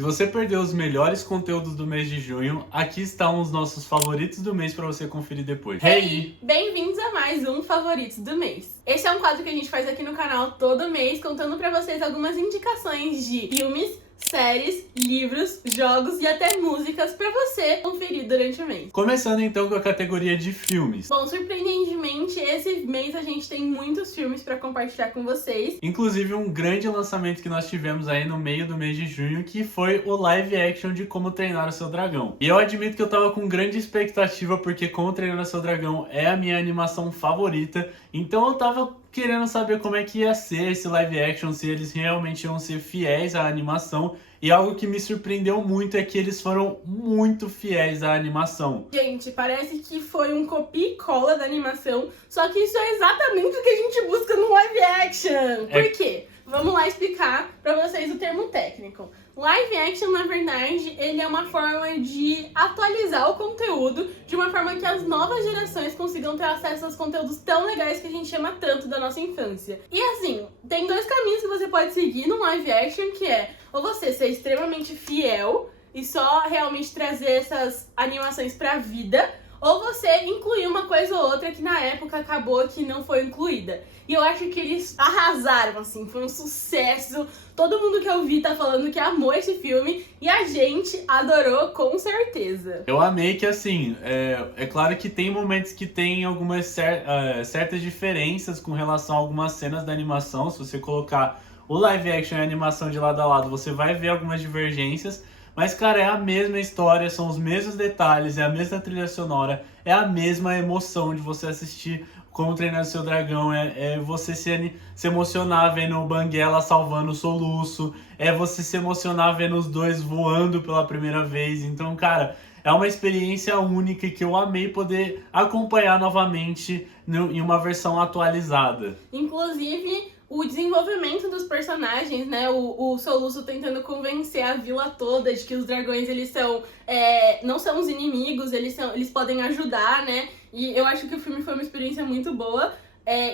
Se você perdeu os melhores conteúdos do mês de junho, aqui estão os nossos favoritos do mês para você conferir depois. Hey! Bem-vindos a mais um Favoritos do Mês. Esse é um quadro que a gente faz aqui no canal todo mês, contando pra vocês algumas indicações de filmes, séries, livros, jogos e até músicas pra você conferir durante o mês. Começando então com a categoria de filmes. Bom, surpreendentemente, esse mês a gente tem muitos filmes pra compartilhar com vocês. Inclusive um grande lançamento que nós tivemos aí no meio do mês de junho, que foi o live action de Como Treinar o Seu Dragão. E eu admito que eu tava com grande expectativa, porque Como Treinar o Seu Dragão é a minha animação favorita, então eu tava querendo saber como é que ia ser esse live action, se eles realmente iam ser fiéis à animação. E algo que me surpreendeu muito é que eles foram muito fiéis à animação. Gente, parece que foi um copia e cola da animação, só que isso é exatamente o que a gente busca no live action. Por quê? Vamos lá explicar pra vocês o termo técnico. Live action, na verdade, ele é uma forma de atualizar o conteúdo de uma forma que as novas gerações consigam ter acesso aos conteúdos tão legais que a gente ama tanto da nossa infância. E assim, tem dois caminhos que você pode seguir no live action, que é ou você ser extremamente fiel e só realmente trazer essas animações pra vida, ou você incluir uma coisa ou outra que na época acabou que não foi incluída. E eu acho que eles arrasaram, assim, foi um sucesso. Todo mundo que eu vi tá falando que amou esse filme e a gente adorou com certeza. Eu amei que, assim, é claro que tem momentos que tem algumas certas diferenças com relação a algumas cenas da animação. Se você colocar o live action e a animação de lado a lado, você vai ver algumas divergências. Mas, cara, é a mesma história, são os mesmos detalhes, é a mesma trilha sonora, é a mesma emoção de você assistir Como Treinar o Seu Dragão, é você se emocionar vendo o Banguela salvando o Soluço, é você se emocionar vendo os dois voando pela primeira vez. Então, cara, é uma experiência única que eu amei poder acompanhar novamente em uma versão atualizada. Inclusive, o desenvolvimento dos personagens, né? O Soluço tentando convencer a vila toda de que os dragões, eles são não são os inimigos, eles podem ajudar, né? E eu acho que o filme foi uma experiência muito boa.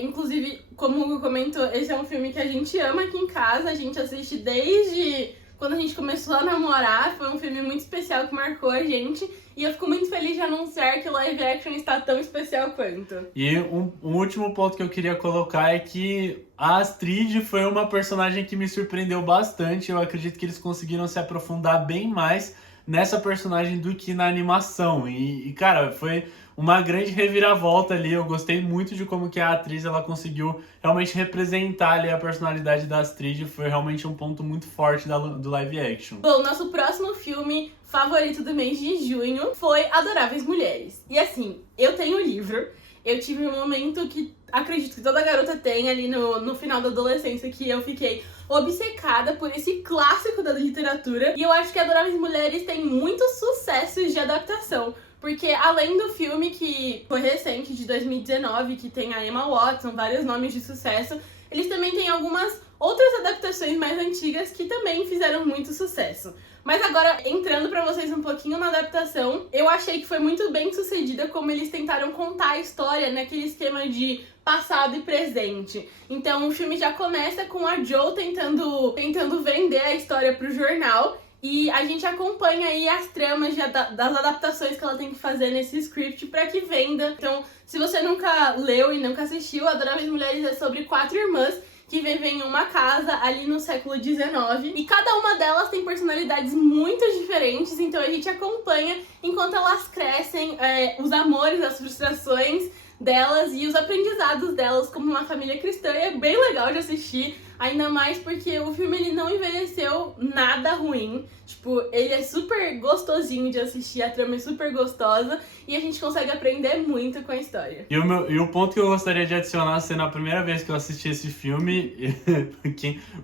Inclusive, como o Hugo comentou, esse é um filme que a gente ama aqui em casa, a gente assiste desde quando a gente começou a namorar. Foi um filme muito especial que marcou a gente. E eu fico muito feliz de anunciar que o live action está tão especial quanto. E um último ponto que eu queria colocar é que a Astrid foi uma personagem que me surpreendeu bastante. Eu acredito que eles conseguiram se aprofundar bem mais nessa personagem do que na animação. E cara, foi uma grande reviravolta ali. Eu gostei muito de como que a atriz ela conseguiu realmente representar ali a personalidade da Astrid. Foi realmente um ponto muito forte do live action. Bom, nosso próximo filme favorito do mês de junho foi Adoráveis Mulheres. E assim, eu tenho o livro, eu tive um momento que acredito que toda garota tem ali no final da adolescência, que eu fiquei obcecada por esse clássico da literatura. E eu acho que Adoráveis Mulheres tem muitos sucessos de adaptação. Porque além do filme que foi recente, de 2019, que tem a Emma Watson, vários nomes de sucesso, eles também têm algumas outras adaptações mais antigas que também fizeram muito sucesso. Mas agora, entrando pra vocês um pouquinho na adaptação, eu achei que foi muito bem sucedida como eles tentaram contar a história naquele esquema de passado e presente. Então o filme já começa com a Jo tentando vender a história pro jornal. E a gente acompanha aí as tramas das adaptações que ela tem que fazer nesse script para que venda. Então, se você nunca leu e nunca assistiu, Adoráveis Mulheres é sobre 4 irmãs que vivem em uma casa ali no século XIX. E cada uma delas tem personalidades muito diferentes, então a gente acompanha enquanto elas crescem, os amores, as frustrações delas e os aprendizados delas como uma família cristã. E é bem legal de assistir, ainda mais porque o filme ele não envelheceu nada ruim. Tipo, ele é super gostosinho de assistir, a trama é super gostosa e a gente consegue aprender muito com a história. E o ponto que eu gostaria de adicionar, sendo a primeira vez que eu assisti esse filme,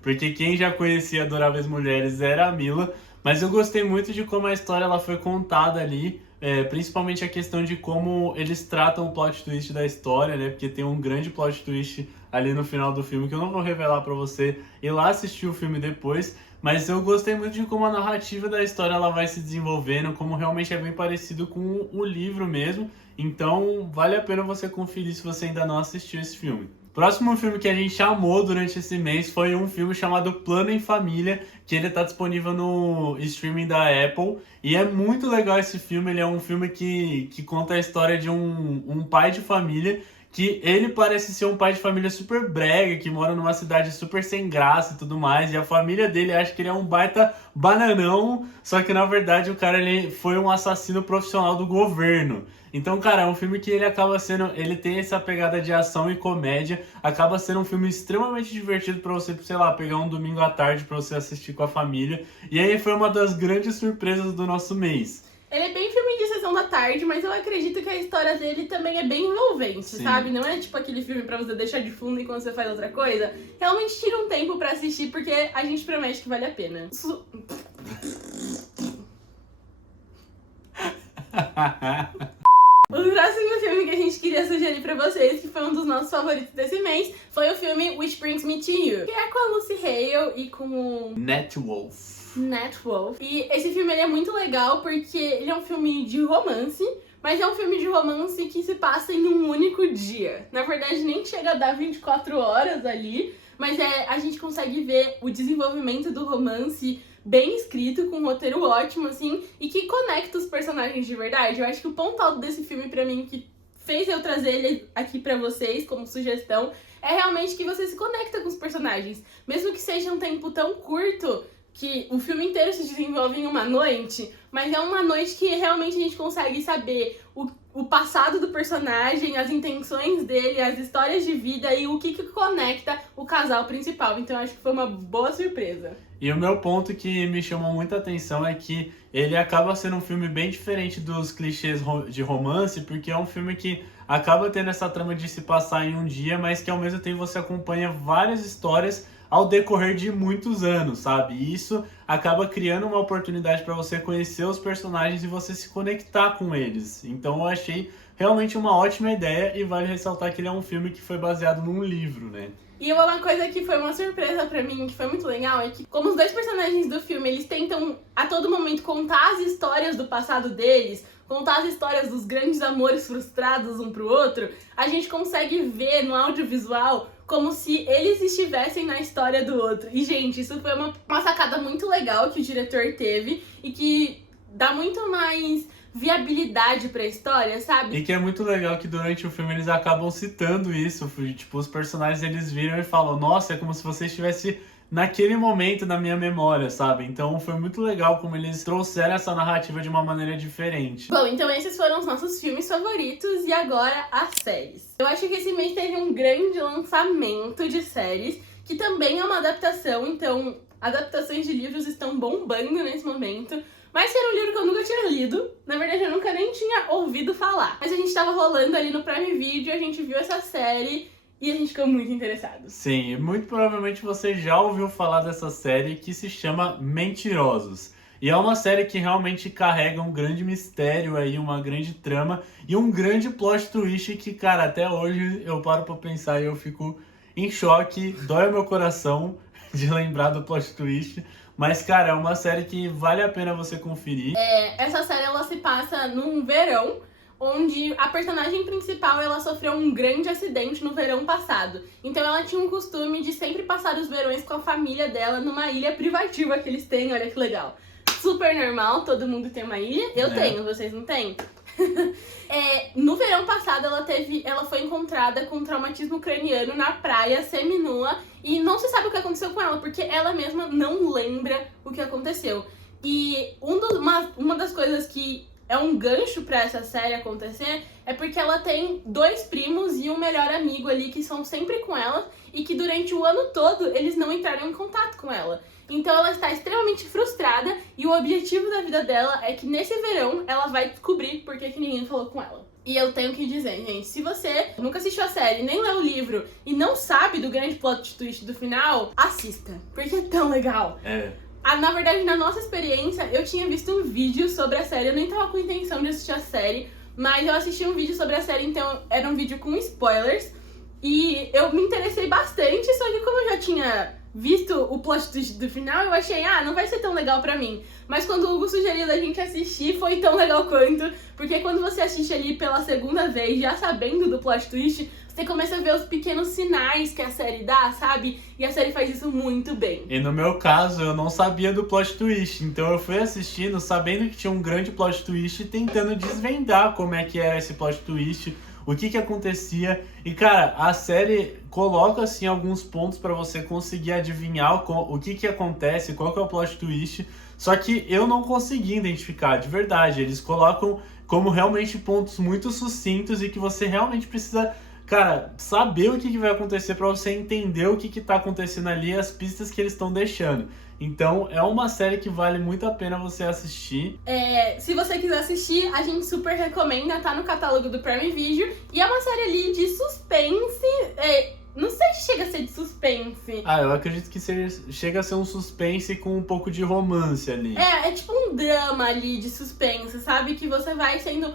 porque quem já conhecia Adoráveis Mulheres era a Mila, mas eu gostei muito de como a história ela foi contada ali. Principalmente a questão de como eles tratam o plot twist da história, né? Porque tem um grande plot twist ali no final do filme que eu não vou revelar pra você ir lá assistir o filme depois. Mas eu gostei muito de como a narrativa da história ela vai se desenvolvendo, como realmente é bem parecido com o livro mesmo. Então vale a pena você conferir se você ainda não assistiu esse filme. Próximo filme que a gente amou durante esse mês foi um filme chamado Plano em Família, que ele tá disponível no streaming da Apple. E é muito legal esse filme, ele é um filme que conta a história de um pai de família, que ele parece ser um pai de família super brega, que mora numa cidade super sem graça e tudo mais, e a família dele acha que ele é um baita bananão, só que na verdade o cara ele foi um assassino profissional do governo. Então, cara, é um filme que ele acaba sendo, ele tem essa pegada de ação e comédia, acaba sendo um filme extremamente divertido pra você, sei lá, pegar um domingo à tarde pra você assistir com a família. E aí foi uma das grandes surpresas do nosso mês. Ele é bem filme de sessão da tarde, mas eu acredito que a história dele também é bem envolvente, Sim. sabe? Não é tipo aquele filme pra você deixar de fundo enquanto você faz outra coisa. Realmente tira um tempo pra assistir, porque a gente promete que vale a pena. O próximo filme que a gente queria sugerir pra vocês, que foi um dos nossos favoritos desse mês, foi o filme Which Brings Me to You, que é com a Lucy Hale e com o Nat Wolff. Nat Wolff. E esse filme ele é muito legal porque ele é um filme de romance, mas é um filme de romance que se passa em um único dia. Na verdade, nem chega a dar 24 horas ali, mas a gente consegue ver o desenvolvimento do romance bem escrito, com um roteiro ótimo, assim, e que conecta os personagens de verdade. Eu acho que o ponto alto desse filme, pra mim, que fez eu trazer ele aqui pra vocês como sugestão, é realmente que você se conecta com os personagens. Mesmo que seja um tempo tão curto, que o filme inteiro se desenvolve em uma noite, mas é uma noite que realmente a gente consegue saber o passado do personagem, as intenções dele, as histórias de vida e o que conecta o casal principal. Então eu acho que foi uma boa surpresa. E o meu ponto que me chamou muita atenção é que ele acaba sendo um filme bem diferente dos clichês de romance, porque é um filme que acaba tendo essa trama de se passar em um dia, mas que ao mesmo tempo você acompanha várias histórias ao decorrer de muitos anos, sabe? E isso acaba criando uma oportunidade para você conhecer os personagens e você se conectar com eles. Então eu achei realmente uma ótima ideia e vale ressaltar que ele é um filme que foi baseado num livro, né? E uma coisa que foi uma surpresa pra mim, que foi muito legal, é que como os dois personagens do filme, eles tentam a todo momento contar as histórias do passado deles, contar as histórias dos grandes amores frustrados um pro outro, a gente consegue ver no audiovisual como se eles estivessem na história do outro. E, gente, isso foi uma sacada muito legal que o diretor teve e que dá muito mais viabilidade pra história, sabe? E que é muito legal que durante o filme eles acabam citando isso. Tipo, os personagens eles viram e falam, nossa, é como se você estivesse naquele momento na minha memória, sabe? Então foi muito legal como eles trouxeram essa narrativa de uma maneira diferente. Bom, então esses foram os nossos filmes favoritos e agora as séries. Eu acho que esse mês teve um grande lançamento de séries, que também é uma adaptação, então adaptações de livros estão bombando nesse momento. Mas que era um livro que eu nunca tinha lido, na verdade eu nunca nem tinha ouvido falar. Mas a gente tava rolando ali no Prime Video, a gente viu essa série e a gente ficou muito interessado. Sim, muito provavelmente você já ouviu falar dessa série que se chama Mentirosos. E é uma série que realmente carrega um grande mistério aí, uma grande trama e um grande plot twist que, cara, até hoje eu paro pra pensar e eu fico em choque, dói o meu coração de lembrar do plot twist. Mas, cara, é uma série que vale a pena você conferir. Essa série, ela se passa num verão, onde a personagem principal, ela sofreu um grande acidente no verão passado. Então ela tinha um costume de sempre passar os verões com a família dela numa ilha privativa que eles têm, olha que legal. Super normal, todo mundo tem uma ilha. Eu tenho, vocês não têm? No verão passado ela foi encontrada com traumatismo craniano na praia, seminua, e não se sabe o que aconteceu com ela, porque ela mesma não lembra o que aconteceu. E uma das coisas que é um gancho pra essa série acontecer é porque ela tem 2 primos e um melhor amigo ali que são sempre com ela e que durante o ano todo eles não entraram em contato com ela. Então ela está extremamente frustrada e o objetivo da vida dela é que nesse verão ela vai descobrir por que ninguém falou com ela. E eu tenho que dizer, gente, se você nunca assistiu a série, nem leu o livro e não sabe do grande plot twist do final, assista, porque é tão legal. Na verdade, na nossa experiência, eu tinha visto um vídeo sobre a série, eu nem tava com intenção de assistir a série, mas eu assisti um vídeo sobre a série, então era um vídeo com spoilers, e eu me interessei bastante, só que como eu já tinha visto o plot twist do final, eu achei, não vai ser tão legal pra mim. Mas quando o Hugo sugeriu da gente assistir, foi tão legal quanto, porque quando você assiste ali pela segunda vez, já sabendo do plot twist, você começa a ver os pequenos sinais que a série dá, sabe? E a série faz isso muito bem. E no meu caso, eu não sabia do plot twist, então eu fui assistindo sabendo que tinha um grande plot twist e tentando desvendar como é que era esse plot twist, o que acontecia. E cara, a série coloca assim alguns pontos pra você conseguir adivinhar o que acontece, qual que é o plot twist. Só que eu não consegui identificar, de verdade. Eles colocam como realmente pontos muito sucintos e que você realmente precisa, cara, saber o que vai acontecer pra você entender o que tá acontecendo ali, as pistas que eles estão deixando. Então é uma série que vale muito a pena você assistir. Se você quiser assistir, a gente super recomenda, tá no catálogo do Prime Video. E é uma série ali de suspense. Não sei se chega a ser de suspense. Eu acredito que chega a ser um suspense com um pouco de romance ali. É tipo um drama ali de suspense, sabe? Que você vai sendo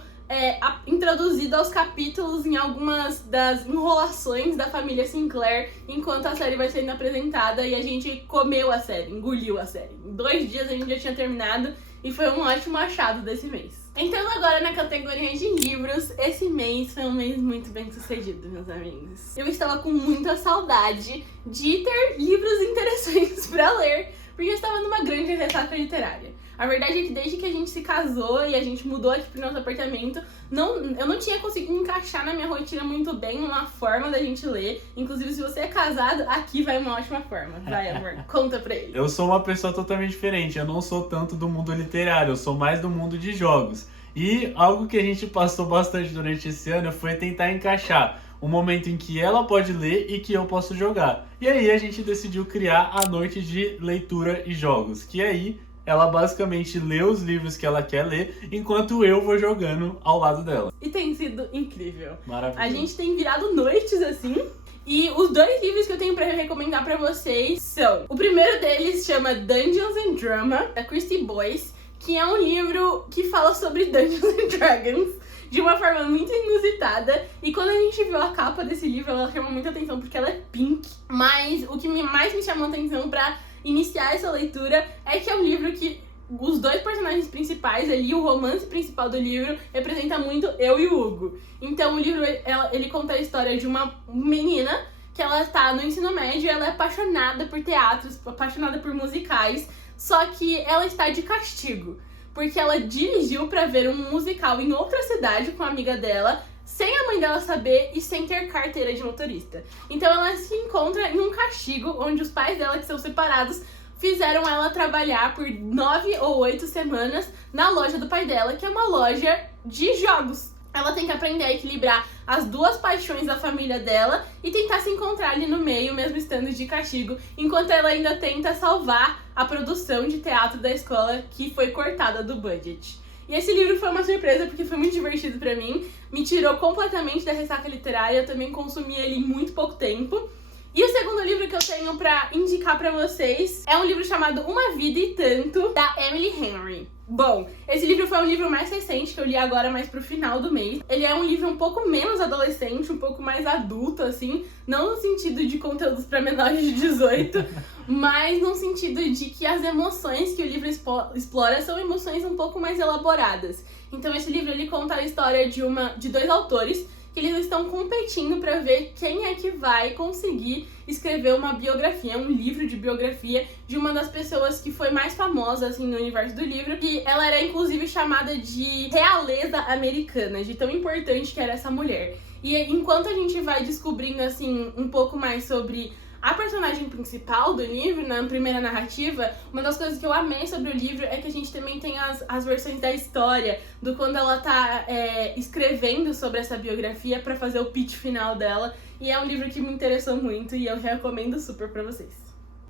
introduzido aos capítulos em algumas das enrolações da família Sinclair, enquanto a série vai sendo apresentada, e a gente comeu a série, engoliu a série. Em 2 dias a gente já tinha terminado e foi um ótimo achado desse mês. Entrando agora na categoria de livros, esse mês foi um mês muito bem sucedido, meus amigos. Eu estava com muita saudade de ter livros interessantes pra ler, porque eu estava numa grande ressaca literária. A verdade é que desde que a gente se casou e a gente mudou aqui pro nosso apartamento, eu não tinha conseguido encaixar na minha rotina muito bem uma forma da gente ler. Inclusive, se você é casado, aqui vai uma ótima forma. Vai, amor, conta pra ele. Eu sou uma pessoa totalmente diferente, eu não sou tanto do mundo literário, eu sou mais do mundo de jogos. E algo que a gente passou bastante durante esse ano foi tentar encaixar um momento em que ela pode ler e que eu posso jogar. E aí a gente decidiu criar a noite de leitura e jogos, que aí ela basicamente lê os livros que ela quer ler, enquanto eu vou jogando ao lado dela. E tem sido incrível. Maravilhoso. A gente tem virado noites assim. E os 2 livros que eu tenho pra recomendar pra vocês são... O primeiro deles chama Dungeons and Drama, da Christy Boyce, que é um livro que fala sobre Dungeons and Dragons de uma forma muito inusitada. E quando a gente viu a capa desse livro, ela chamou muita atenção porque ela é pink. Mas o que mais me chamou atenção pra iniciar essa leitura é que é um livro que os 2 personagens principais ali, o romance principal do livro, representa muito eu e o Hugo. Então o livro, ele conta a história de uma menina que ela tá no ensino médio, ela é apaixonada por teatros, apaixonada por musicais, só que ela está de castigo, porque ela dirigiu pra ver um musical em outra cidade com a amiga dela, sem a mãe dela saber e sem ter carteira de motorista. Então ela se encontra em um castigo onde os pais dela, que são separados, fizeram ela trabalhar por 9 ou 8 semanas na loja do pai dela, que é uma loja de jogos. Ela tem que aprender a equilibrar as 2 paixões da família dela e tentar se encontrar ali no meio, mesmo estando de castigo, enquanto ela ainda tenta salvar a produção de teatro da escola, que foi cortada do budget. E esse livro foi uma surpresa porque foi muito divertido pra mim, me tirou completamente da ressaca literária, eu também consumi ele em muito pouco tempo. E o segundo livro que eu tenho pra indicar pra vocês é um livro chamado Uma Vida e Tanto, da Emily Henry. Bom, esse livro foi um livro mais recente, que eu li agora mais pro final do mês. Ele é um livro um pouco menos adolescente, um pouco mais adulto, assim, não no sentido de conteúdos pra menores de 18, mas no sentido de que as emoções que o livro explora são emoções um pouco mais elaboradas. Então esse livro, ele conta a história de 2 autores, que eles estão competindo para ver quem é que vai conseguir escrever uma biografia, um livro de biografia de uma das pessoas que foi mais famosa assim no universo do livro, que ela era inclusive chamada de realeza americana, de tão importante que era essa mulher. E enquanto a gente vai descobrindo assim um pouco mais sobre a personagem principal do livro, na primeira narrativa, uma das coisas que eu amei sobre o livro é que a gente também tem as versões da história, do quando ela tá escrevendo sobre essa biografia pra fazer o pitch final dela. E é um livro que me interessou muito e eu recomendo super pra vocês.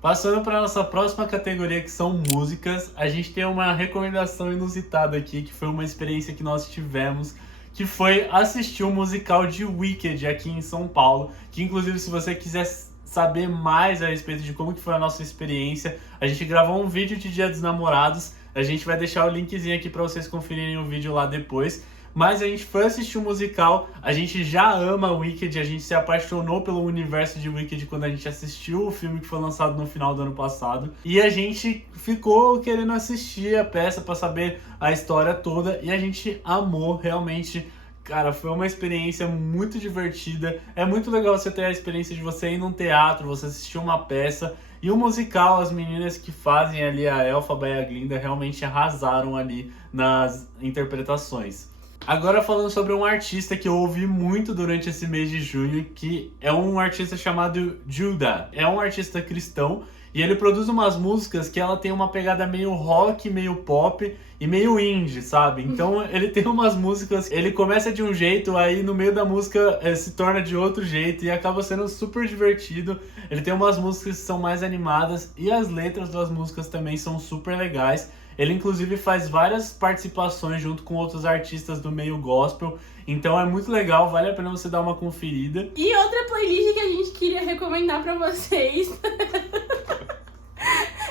Passando para nossa próxima categoria, que são músicas, a gente tem uma recomendação inusitada aqui, que foi uma experiência que nós tivemos, que foi assistir o musical de Wicked aqui em São Paulo, que inclusive se você quiser saber mais a respeito de como que foi a nossa experiência, a gente gravou um vídeo de Dia dos Namorados, a gente vai deixar o linkzinho aqui para vocês conferirem o vídeo lá depois, mas a gente foi assistir o musical, a gente já ama Wicked, a gente se apaixonou pelo universo de Wicked quando a gente assistiu o filme que foi lançado no final do ano passado, e a gente ficou querendo assistir a peça para saber a história toda, e a gente amou realmente Cara, foi uma experiência muito divertida. É muito legal você ter a experiência de você ir num teatro, você assistir uma peça. E o musical, as meninas que fazem ali a Elphaba e a Glinda realmente arrasaram ali nas interpretações. Agora falando sobre um artista que eu ouvi muito durante esse mês de junho, que é um artista chamado Judah. É um artista cristão e ele produz umas músicas que ela tem uma pegada meio rock, meio pop e meio indie, sabe? Então ele tem umas músicas, ele começa de um jeito, aí no meio da música se torna de outro jeito e acaba sendo super divertido. Ele tem umas músicas que são mais animadas e as letras das músicas também são super legais. Ele inclusive faz várias participações junto com outros artistas do meio gospel, então é muito legal, vale a pena você dar uma conferida. E outra playlist que a gente queria recomendar pra vocês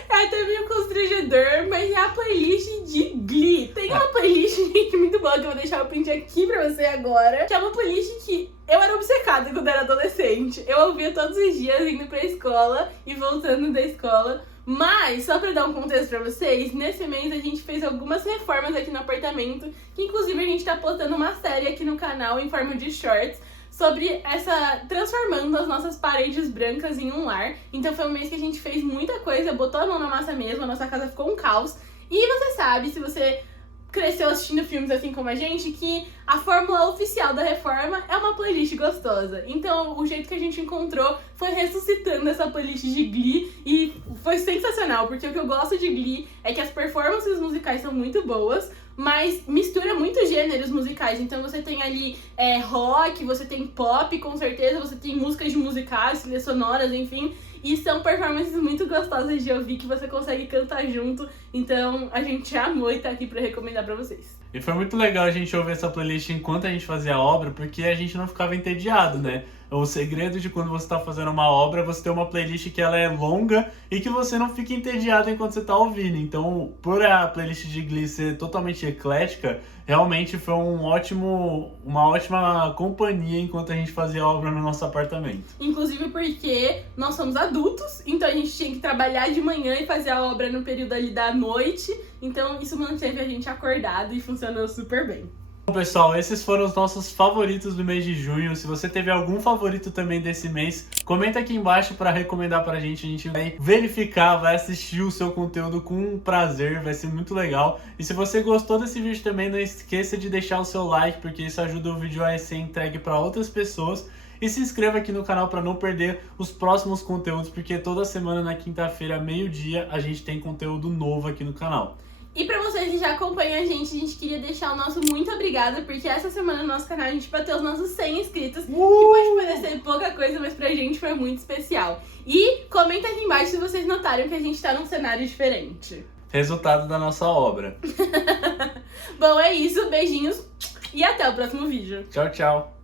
é até meio constrangedor, mas é a playlist de Glee. Tem uma playlist, gente, muito boa que eu vou deixar o print aqui pra você agora, que é uma playlist que eu era obcecada quando era adolescente. Eu ouvia todos os dias indo pra escola e voltando da escola. Mas, só pra dar um contexto pra vocês, nesse mês a gente fez algumas reformas aqui no apartamento, que inclusive a gente tá postando uma série aqui no canal em forma de shorts, sobre transformando as nossas paredes brancas em um lar. Então foi um mês que a gente fez muita coisa, botou a mão na massa mesmo, a nossa casa ficou um caos. E você sabe, se você cresceu assistindo filmes assim como a gente, que a fórmula oficial da reforma é uma playlist gostosa. Então o jeito que a gente encontrou foi ressuscitando essa playlist de Glee e foi sensacional, porque o que eu gosto de Glee é que as performances musicais são muito boas, mas mistura muitos gêneros musicais. Então você tem ali rock, você tem pop, com certeza, você tem músicas de musicais, trilhas sonoras, enfim. E são performances muito gostosas de ouvir, que você consegue cantar junto. Então a gente amou e tá aqui pra recomendar pra vocês. E foi muito legal a gente ouvir essa playlist enquanto a gente fazia a obra, porque a gente não ficava entediado, né? O segredo de quando você está fazendo uma obra é você ter uma playlist que ela é longa e que você não fique entediado enquanto você está ouvindo. Então, por a playlist de Glee ser totalmente eclética, realmente foi uma ótima companhia enquanto a gente fazia a obra no nosso apartamento. Inclusive porque nós somos adultos, então a gente tinha que trabalhar de manhã e fazer a obra no período ali da noite. Então isso manteve a gente acordado e funcionou super bem. Bom, pessoal, esses foram os nossos favoritos do mês de junho. Se você teve algum favorito também desse mês, comenta aqui embaixo para recomendar pra gente. A gente vai verificar, vai assistir o seu conteúdo com prazer, vai ser muito legal. E se você gostou desse vídeo também, não esqueça de deixar o seu like, porque isso ajuda o vídeo a ser entregue para outras pessoas. E se inscreva aqui no canal para não perder os próximos conteúdos, porque toda semana na quinta-feira, meio-dia, a gente tem conteúdo novo aqui no canal. E pra vocês que já acompanham a gente queria deixar o nosso muito obrigada, porque essa semana no nosso canal a gente bateu os nossos 100 inscritos, que pode parecer pouca coisa, mas pra gente foi muito especial. E comenta aqui embaixo se vocês notaram que a gente tá num cenário diferente. Resultado da nossa obra. Bom, é isso, beijinhos e até o próximo vídeo. Tchau, tchau.